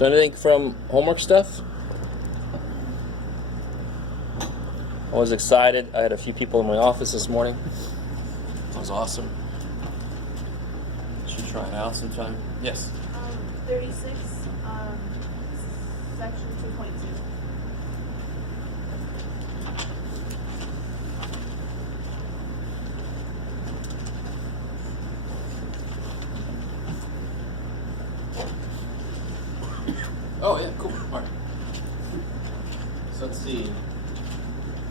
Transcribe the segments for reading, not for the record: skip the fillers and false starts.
So anything from homework stuff? I was excited. I had a few people in my office this morning. It was awesome. Should try it out sometime. Yes. 36, section 2.2. Oh yeah, cool. All right. So let's see.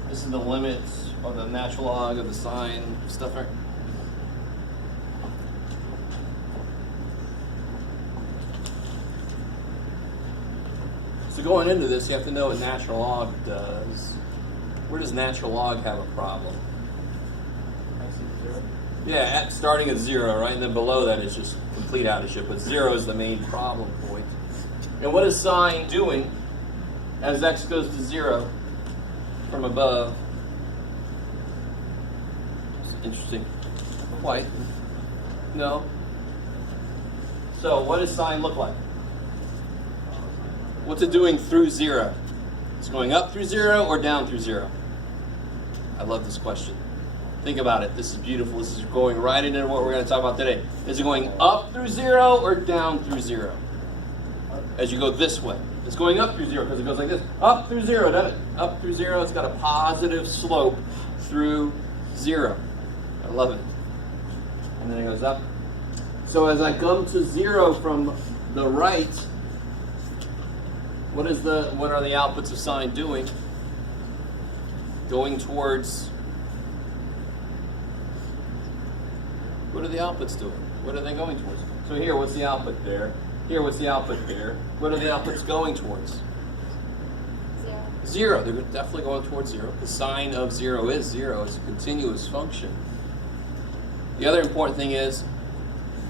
This is the limits of the natural log of the sine stuff, right? So going into this, you have to know what natural log does. Where does natural log have a problem? Yeah, starting at 0, right? And then below that is just complete addition. But 0 is the main problem point. And what is sine doing as x goes to 0 from above? It's interesting. Quite. No. So what does sine look like? What's it doing through 0? It's going up through 0 or down through 0? I love this question. Think about it. This is beautiful. This is going right into what we're going to talk about today. Is it going up through 0 or down through 0? As you go this way. It's going up through 0 because it goes like this. Up through 0, doesn't it? Up through 0. It's got a positive slope through 0. I love it. And then it goes up. So as I come to 0 from the right, what are the outputs of sine doing? Going towards. What are the outputs doing? What are they going towards? So here, what's the output there? Here, what's the output there? What are the outputs going towards? 0. They're definitely going towards 0. The sine of 0 is 0. It's a continuous function. The other important thing is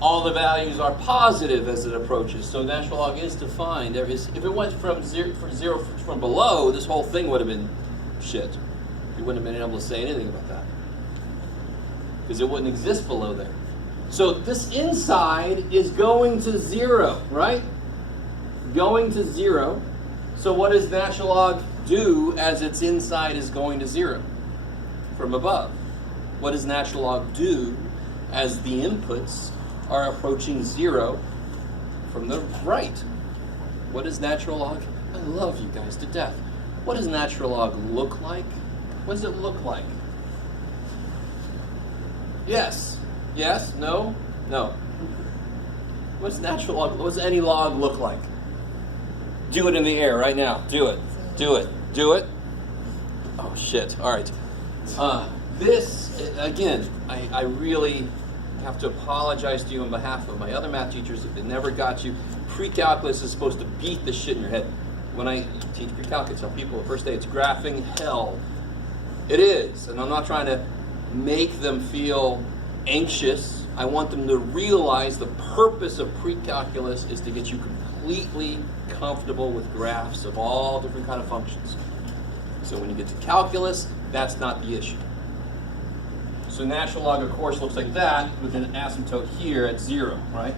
all the values are positive as it approaches. So natural log is defined. If it went from 0 from below, this whole thing would have been shit. You wouldn't have been able to say anything about that, because it wouldn't exist below there. So this inside is going to 0, right? Going to 0. So what does natural log do as its inside is going to 0 from above? What does natural log do as the inputs are approaching 0 from the right? What does natural log? I love you guys to death. What does natural log look like? What does it look like? Yes. Yes? No? No. What's natural log? What does any log look like? Do it in the air right now. Do it. Do it. Do it. Oh shit. All right. This, again, I really have to apologize to you on behalf of my other math teachers if it never got you. Pre-calculus is supposed to beat the shit in your head. When I teach pre-calculus, I tell people the first day it's graphing hell. It is. And I'm not trying to make them feel anxious. I want them to realize the purpose of pre-calculus is to get you completely comfortable with graphs of all different kind of functions. So when you get to calculus, that's not the issue. So natural log, of course, looks like that with an asymptote here at 0, right?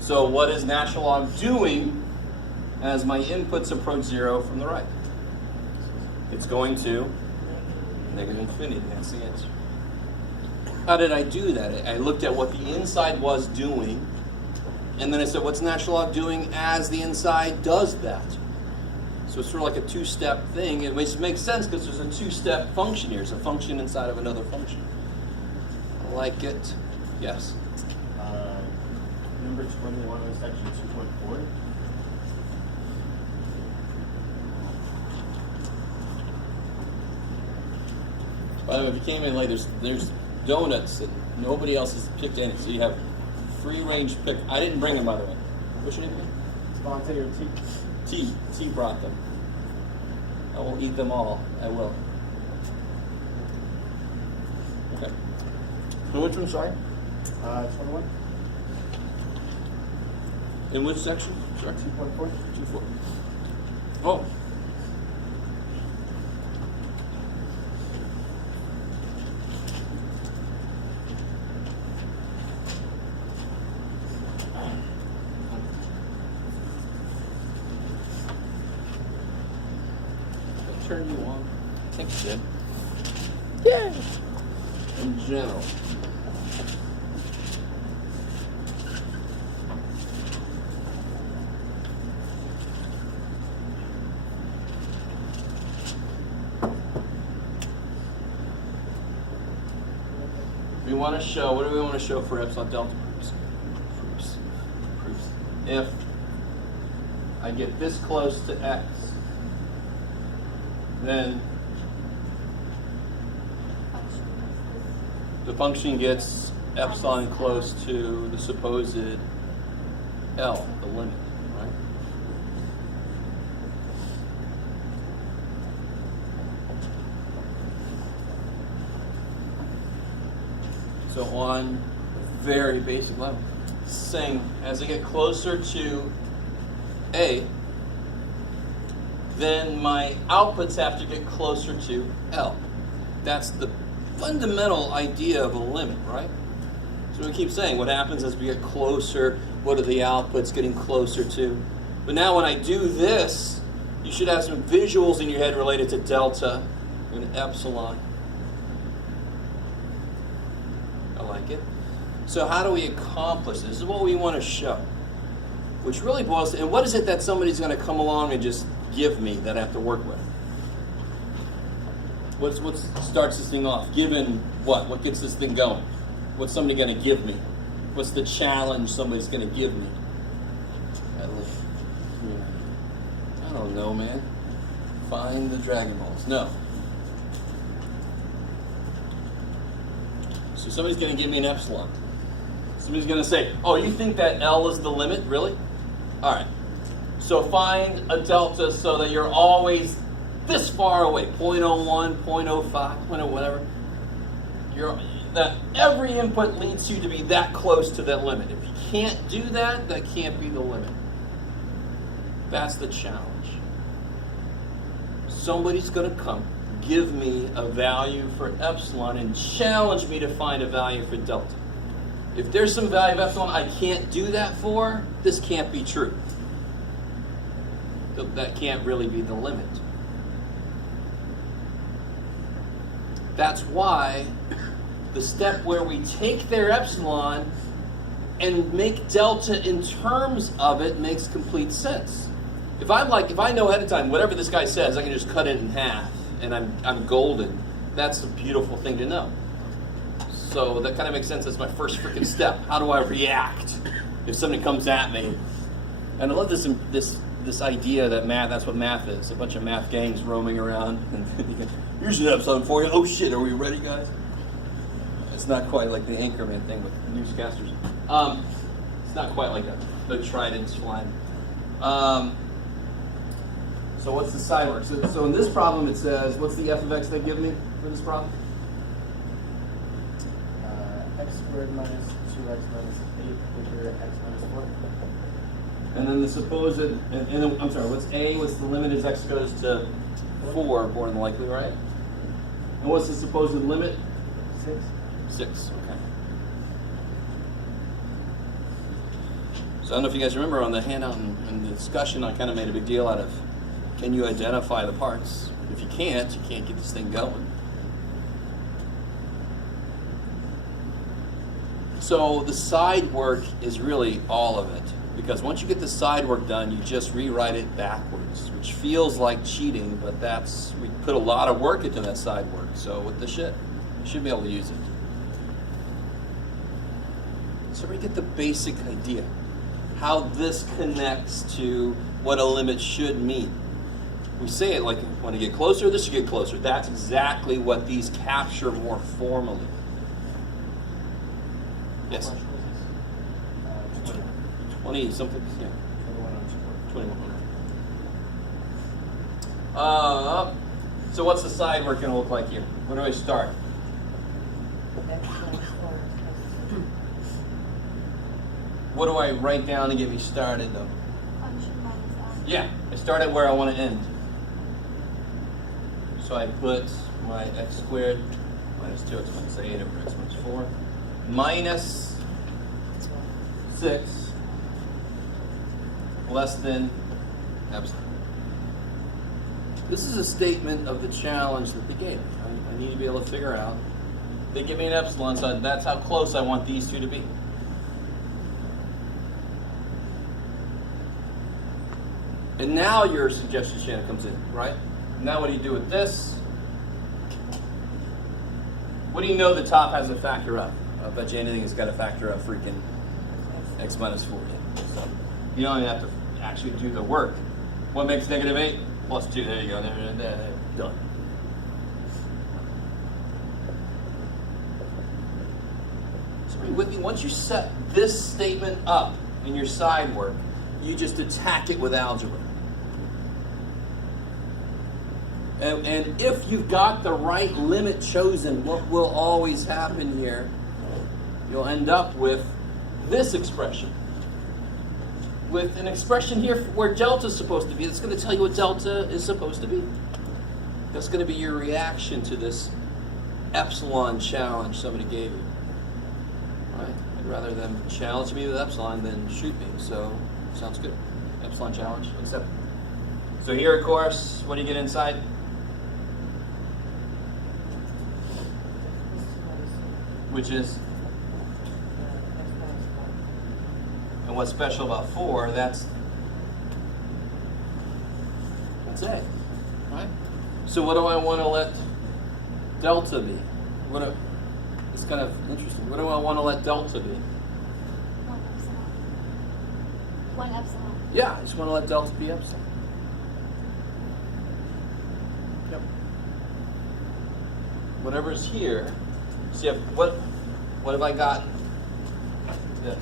So what is natural log doing as my inputs approach 0 from the right? It's going to negative infinity. That's the answer. How did I do that? I looked at what the inside was doing, and then I said, what's natural log doing as the inside does that? So it's sort of like a two-step thing. It makes sense because there's a two-step function here. It's a function inside of another function. I like it. Yes? Number 21 in section 2.4. By the way, if you came in late, there's donuts that nobody else has picked any. So you have free range pick. I didn't bring them, by the way. What's your name again? Sponte or T? T brought them. I won't eat them all. I will. Okay. So which one, sorry? 21. In which section? Sorry. 2.4. 2.4. Oh. turn you on? I think it did. Yeah. In general. We want to show, what do we want to show for epsilon delta proofs? If I get this close to x, then the function gets epsilon close to the supposed L, the limit, right? So on a very basic level, saying as I get closer to A, then my outputs have to get closer to L. That's the fundamental idea of a limit, right? So we keep saying what happens as we get closer, what are the outputs getting closer to? But now when I do this, you should have some visuals in your head related to delta and epsilon. I like it. So how do we accomplish this? This is what we want to show. Which really boils to, and what is it that somebody's going to come along and just give me that I have to work with? What starts this thing off? Given what? What gets this thing going? What's somebody going to give me? What's the challenge somebody's going to give me? I don't know, man. Find the Dragon Balls. No. So somebody's going to give me an epsilon. Somebody's going to say, oh, you think that L is the limit? Really? All right. So find a delta so that you're always this far away, 0.01, 0.05, 0.0 whatever. That every input leads you to be that close to that limit. If you can't do that, that can't be the limit. That's the challenge. Somebody's going to come, give me a value for epsilon, and challenge me to find a value for delta. If there's some value of epsilon I can't do that for, this can't be true. That can't really be the limit. That's why the step where we take their epsilon and make delta in terms of it makes complete sense. If I know ahead of time whatever this guy says, I can just cut it in half and I'm golden. That's a beautiful thing to know. So that kind of makes sense. That's my first freaking step. How do I react if somebody comes at me? And I love this idea that math, that's what math is. A bunch of math gangs roaming around. And here's an epsilon for you. Oh shit, are we ready, guys? It's not quite like the Anchorman thing with newscasters. It's not quite like the tridents flying. So what's the side work? So in this problem it says, what's the f of x they give me for this problem? X squared minus 2x minus 8 over x minus 4. And then the supposed, I'm sorry, what's a? What's the limit as x goes to 4, more than likely, right? And what's the supposed limit? 6. 6, okay. So I don't know if you guys remember on the handout and the discussion, I kind of made a big deal out of, can you identify the parts? If you can't get this thing going. So the side work is really all of it. Because once you get the side work done, you just rewrite it backwards, which feels like cheating, but we put a lot of work into that side work. So with the shit, you should be able to use it. So we get the basic idea, how this connects to what a limit should mean. We say it like, when you get closer, this should get closer. That's exactly what these capture more formally. Yes? 20 something, yeah. 21. So what's the side work going to look like here? Where do I start? What do I write down to get me started, though? Function minus I. Yeah, I start at where I want to end. So I put my x squared minus 2x minus 8 over x minus 4 minus 6 less than epsilon. This is a statement of the challenge that they gave me. I need to be able to figure out. They give me an epsilon, so that's how close I want these two to be. And now your suggestion, Shannon, comes in, right? Now what do you do with this? What do you know the top has a factor of? I bet you anything has got a factor of freaking x minus 4. So you don't even have to actually do the work. What makes negative 8? Plus 2. There you go. There. Done. So with me, once you set this statement up in your side work, you just attack it with algebra. And if you've got the right limit chosen, what will always happen here, you'll end up with this expression. With an expression here where delta is supposed to be. It's going to tell you what delta is supposed to be. That's going to be your reaction to this epsilon challenge somebody gave you. Right? I'd rather them challenge me with epsilon than shoot me. So, sounds good. Epsilon challenge, accept. So here, of course, what do you get inside? Which is, and what's special about 4, that's A, right? So what do I want to let delta be? It's kind of interesting. What do I want to let delta be? 1 epsilon. 1 epsilon. Yeah, I just want to let delta be epsilon. Yep. Whatever's here. So what have I gotten? This.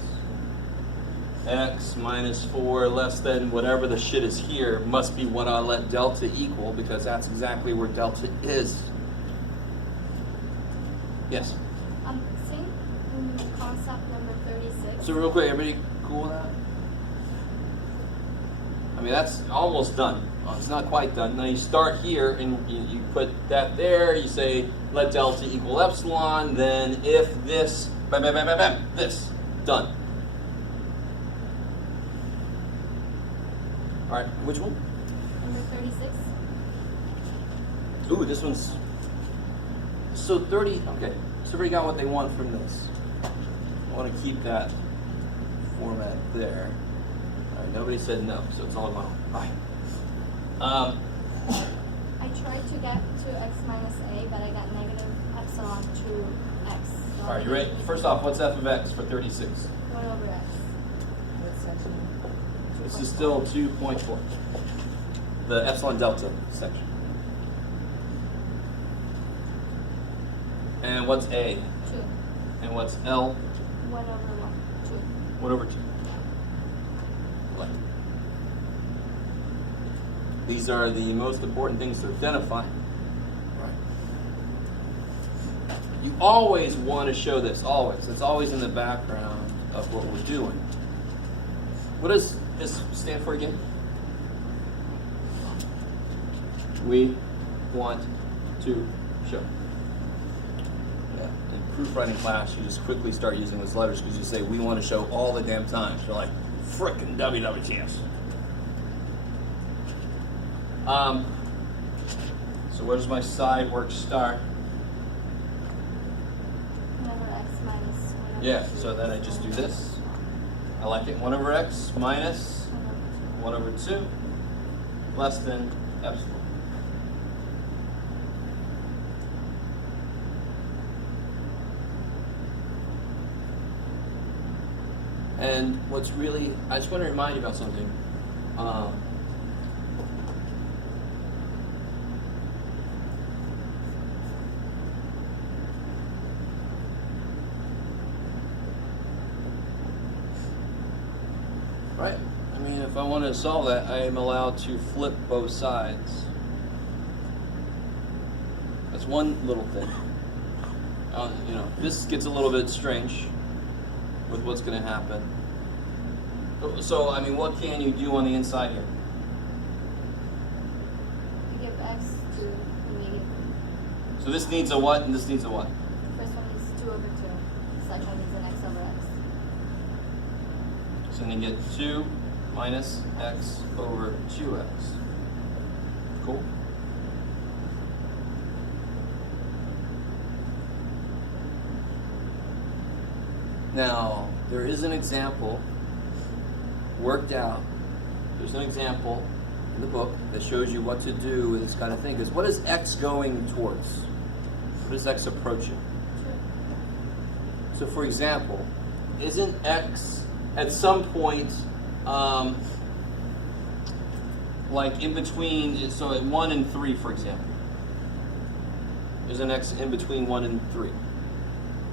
X minus 4 less than whatever the shit is here must be what I let delta equal, because that's exactly where delta is. Yes? Seeing concept number 36. So real quick, everybody cool with that? I mean, that's almost done. Well, it's not quite done. Now you start here and you put that there. You say let delta equal epsilon. Then if this, bam, bam, bam, bam, bam, this, done. All right, which one? Number 36. Ooh, this one's so 30. Okay, so everybody got what they want from this. I want to keep that format there. All right, nobody said no, so it's all in my own. All right. I tried to get to x minus a, but I got negative epsilon to x. So All right, you ready? First off, what's f of x for 36? 1 over x. What section? So this is still 2.4. The epsilon delta section. And what's a? 2. And what's L? 1 over 1. 2. 1 over 2. Right. These are the most important things to identify. Right. You always want to show this, always. It's always in the background of what we're doing. What does this stand for again? We want to show. Yeah. In proofwriting class, you just quickly start using those letters because you say, we want to show all the damn time. You're like, frickin' WWTS. So where does my side work start? 1 over x minus 1 over Yeah, 2. so then I just do this. I like it. 1 over x minus 1 over 2 less than epsilon. And what's really, I just want to remind you about something. Right? I mean, if I want to solve that, I am allowed to flip both sides. That's one little thing. This gets a little bit strange with what's going to happen. So, I mean, what can you do on the inside here? You give x to immediate. So this needs a what and this needs a what? First one is 2 over 2. Second one is an x over x. So then you get 2 minus x over 2x. Cool? Now, there is an example worked out. There's an example in the book that shows you what to do with this kind of thing. Because what is x going towards? What is x approaching? So, for example, isn't x at some point like in between? So at 1 and 3, for example, isn't x in between 1 and 3?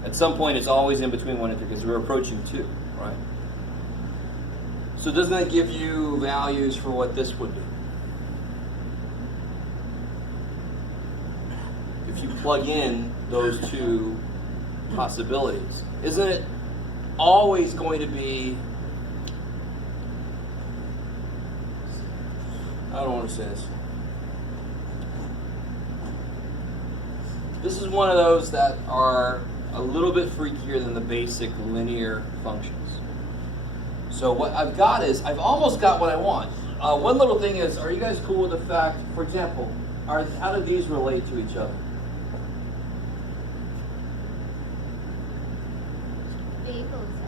At some point, it's always in between 1 and 3 because we're approaching 2, right? So doesn't that give you values for what this would be? If you plug in those two possibilities, isn't it always going to be, I don't want to say this. This is one of those that are a little bit freakier than the basic linear functions. So what I've got is, I've almost got what I want. One little thing is, are you guys cool with the fact, for example, how do these relate to each other?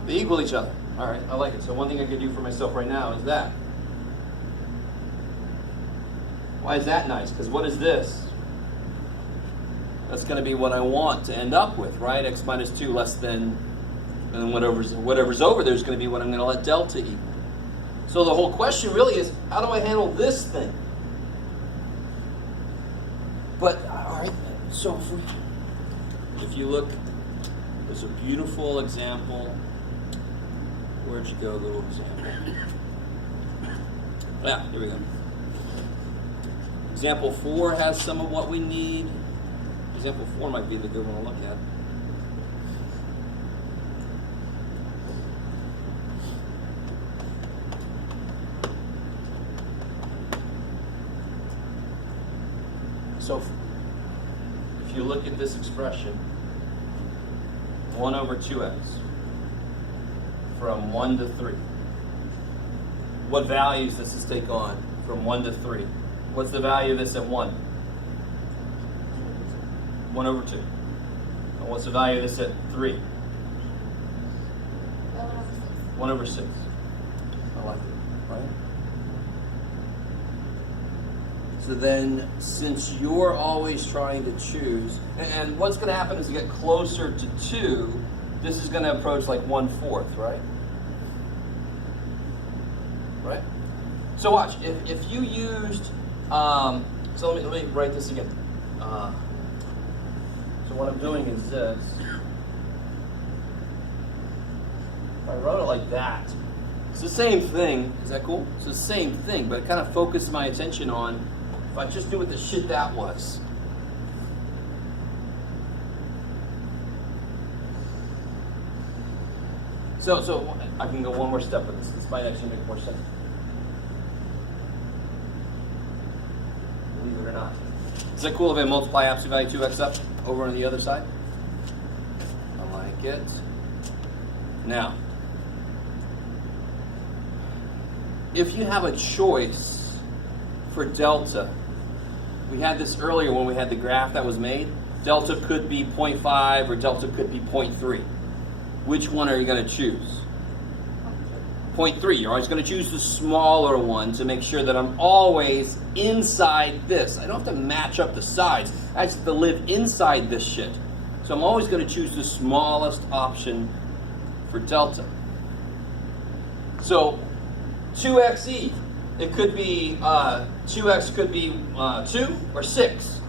They equal each other. All right, I like it. So one thing I could do for myself right now is that. Why is that nice? Because what is this? That's going to be what I want to end up with, right? X minus 2 less than, and then whatever's over there is going to be what I'm going to let delta equal. So the whole question really is, how do I handle this thing? But, all right, so if you look, there's a beautiful example. Where'd you go, little example? Yeah, here we go. Example 4 has some of what we need. Example 4 might be the good one to look at. So if you look at this expression, 1 over 2x from 1 to 3. What values does this take on from 1 to 3? What's the value of this at 1? 1 over 2. And what's the value of this at 3? 1 over 6. I like it, right? So then, since you're always trying to choose, and what's going to happen is you get closer to 2, this is going to approach like 1/4, right? Right? So watch, if you used, so let me write this again. So what I'm doing is this. If I wrote it like that, it's the same thing. Is that cool? It's the same thing, but it kind of focused my attention on, if I just knew what the shit that was. So I can go one more step with this. This might actually make more sense. Believe it or not. Is that cool if I multiply absolute value 2x up over on the other side? I like it. Now, if you have a choice for delta, we had this earlier when we had the graph that was made. Delta could be 0.5 or delta could be 0.3. Which one are you going to choose? 0.3. You're always going to choose the smaller one to make sure that I'm always inside this. I don't have to match up the sides. I just have to live inside this shit. So I'm always going to choose the smallest option for delta. So 2xe, it could be 2x could be 2 or 6,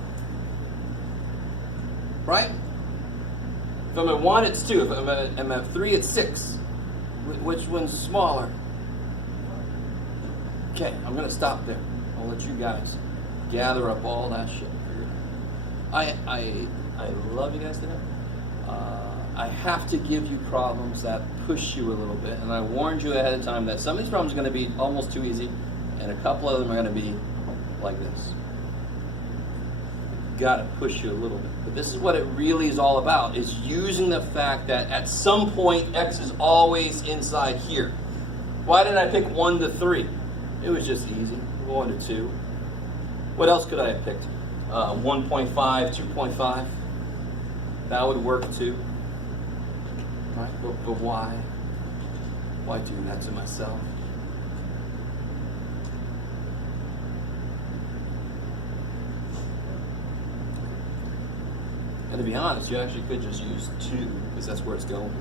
right? If I'm at 1, it's 2. If I'm at 3, it's 6. Which one's smaller? Okay, I'm going to stop there. I'll let you guys gather up all that shit. I love you guys today. I have to give you problems that push you a little bit, and I warned you ahead of time that some of these problems are going to be almost too easy, and a couple of them are going to be like this. Got to push you a little bit. But this is what it really is all about, is using the fact that at some point x is always inside here. Why did I pick 1 to 3? It was just easy. 1 to 2. What else could I have picked? 1.5, 2.5. That would work too. Right? But why? Why do that to myself? And to be honest, you actually could just use 2 because that's where it's going.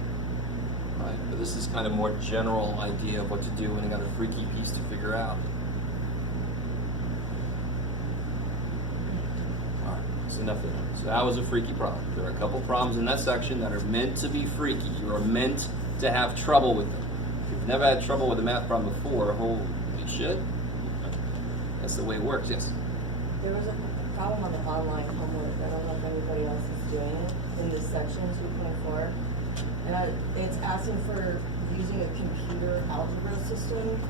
Right? But this is kind of more general idea of what to do when you got a freaky piece to figure out. Alright, that's enough of that. So that was a freaky problem. There are a couple problems in that section that are meant to be freaky. You are meant to have trouble with them. If you've never had trouble with a math problem before, holy shit. That's the way it works, yes. There was a problem on the online homework. I don't know if anybody else is doing it in this section 2.4. And it's asking for using a computer algebra system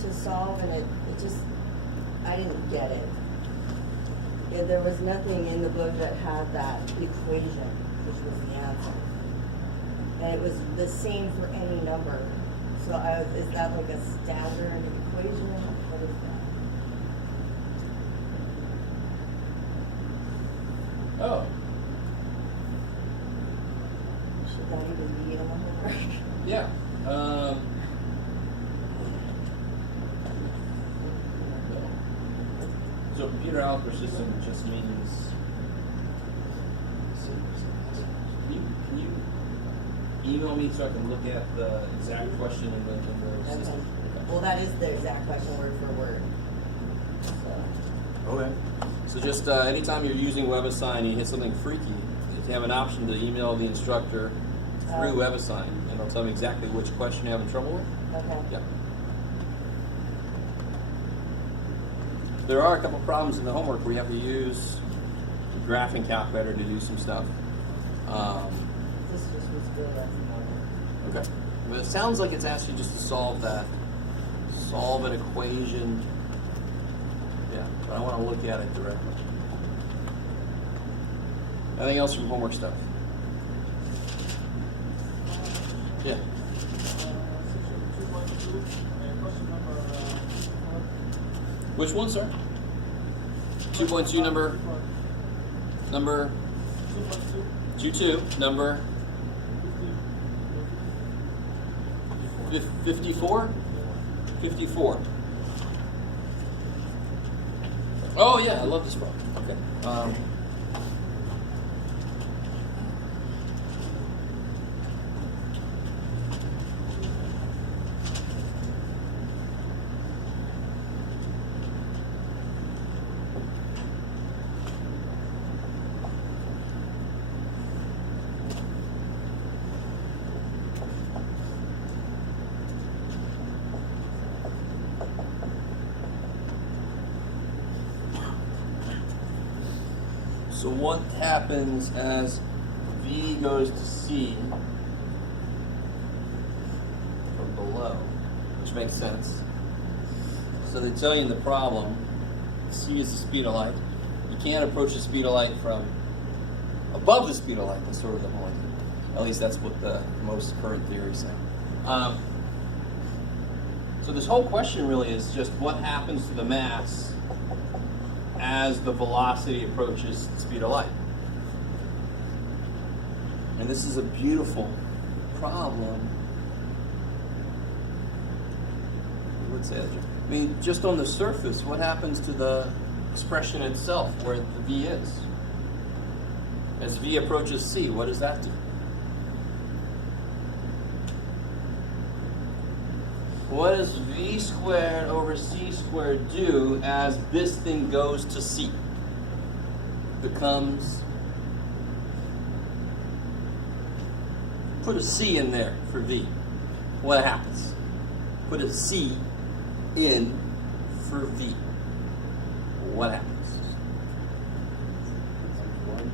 to solve, and it just, I didn't get it. There was nothing in the book that had that equation, which was the answer. And it was the same for any number. So is that like a standard equation? What is that? Oh. Should that even be on the homework? Yeah. So computer algebra system just means. Can you email me so I can look at the exact question in the system? Okay. Well, that is the exact question, word for word. So. Okay. So just anytime you're using WebAssign, you hit something freaky, you have an option to email the instructor through WebAssign, and they'll tell me exactly which question you're having trouble with. Okay. Yep. There are a couple problems in the homework where you have to use the graphing calculator to do some stuff. This just was good last morning. Okay. But it sounds like it's asking you just to solve that. Solve an equation. Yeah, but I want to look at it directly. Anything else from homework stuff? Yeah. Which one, sir? 2.2 number 2.2 number 54? 54. Oh yeah, I love this problem. Okay. So what happens as V goes to C from below, which makes sense. So they tell you in the problem, C is the speed of light. You can't approach the speed of light from above the speed of light. That's sort of the whole idea. At least that's what the most current theories say. So this whole question really is just what happens to the mass as the velocity approaches the speed of light. And this is a beautiful problem. I would say that. I mean, just on the surface, what happens to the expression itself where the V is? As V approaches C, what does that do? What does V squared over C squared do as this thing goes to C? Becomes, put a C in there for V. What happens? Put a C in for V. What happens?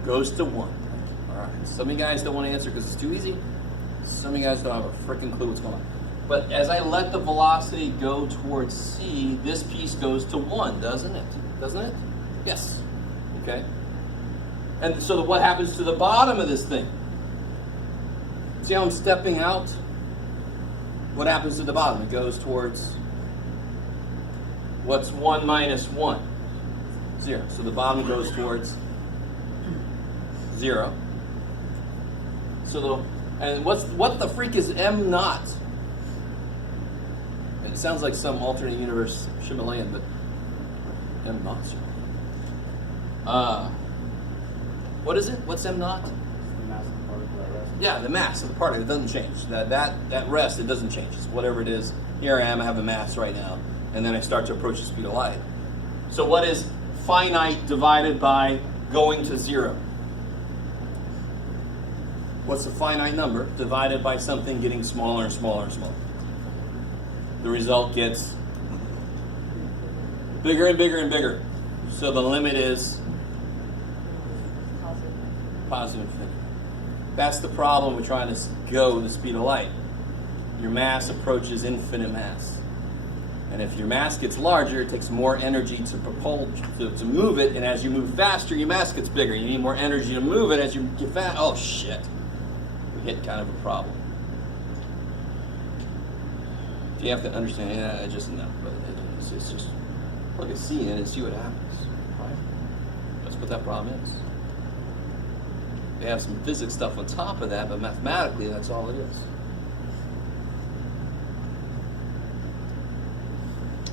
Goes to 1. All right. Some of you guys don't want to answer because it's too easy. Some of you guys don't have a freaking clue what's going on. But as I let the velocity go towards C, this piece goes to 1, doesn't it? Doesn't it? Yes. Okay. And so what happens to the bottom of this thing? See how I'm stepping out? What happens to the bottom? It goes towards, what's 1 minus 1? 0. So the bottom goes towards 0. So And what the freak is M naught? It sounds like some alternate universe Himalayan, but M naught, sir. What is it? What's M naught? The mass of the particle at rest. Yeah, the mass of the particle. It doesn't change. That rest, it doesn't change. It's whatever it is. Here I am, I have a mass right now. And then I start to approach the speed of light. So what is finite divided by going to 0? What's a finite number divided by something getting smaller and smaller and smaller? The result gets bigger and bigger and bigger. So the limit is positive infinity. That's the problem with trying to go the speed of light. Your mass approaches infinite mass. And if your mass gets larger, it takes more energy to propel, to move it. And as you move faster, your mass gets bigger. You need more energy to move it as you get fast. Oh, shit. We hit kind of a problem. If you have to understand that, I just know. But it's just look at seeing it and see what happens. Right? That's what that problem is. They have some physics stuff on top of that, but mathematically, that's all it is.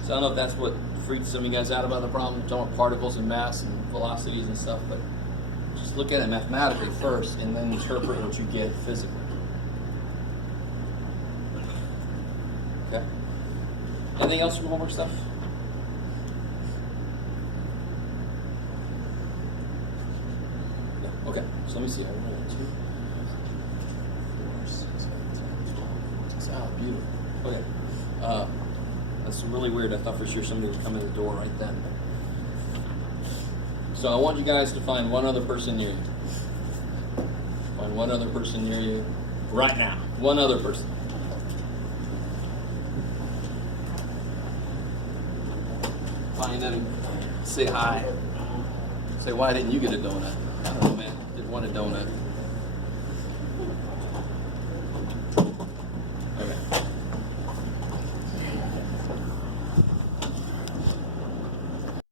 So I don't know if that's what freaks some of you guys out about the problem. Talking about particles and mass and velocities and stuff, but just look at it mathematically first and then interpret what you get physically. Okay? Anything else from homework stuff? No. Okay, so let me see. 1, 2, 4, 6, 7, 10, 12. Oh, beautiful. Okay. That's really weird. I thought for sure somebody would come in the door right then. So I want you guys to find one other person near you. Find one other person near you right now. One other person. Find them. Say hi. Say, why didn't you get a donut? I don't know, man. Didn't want a donut.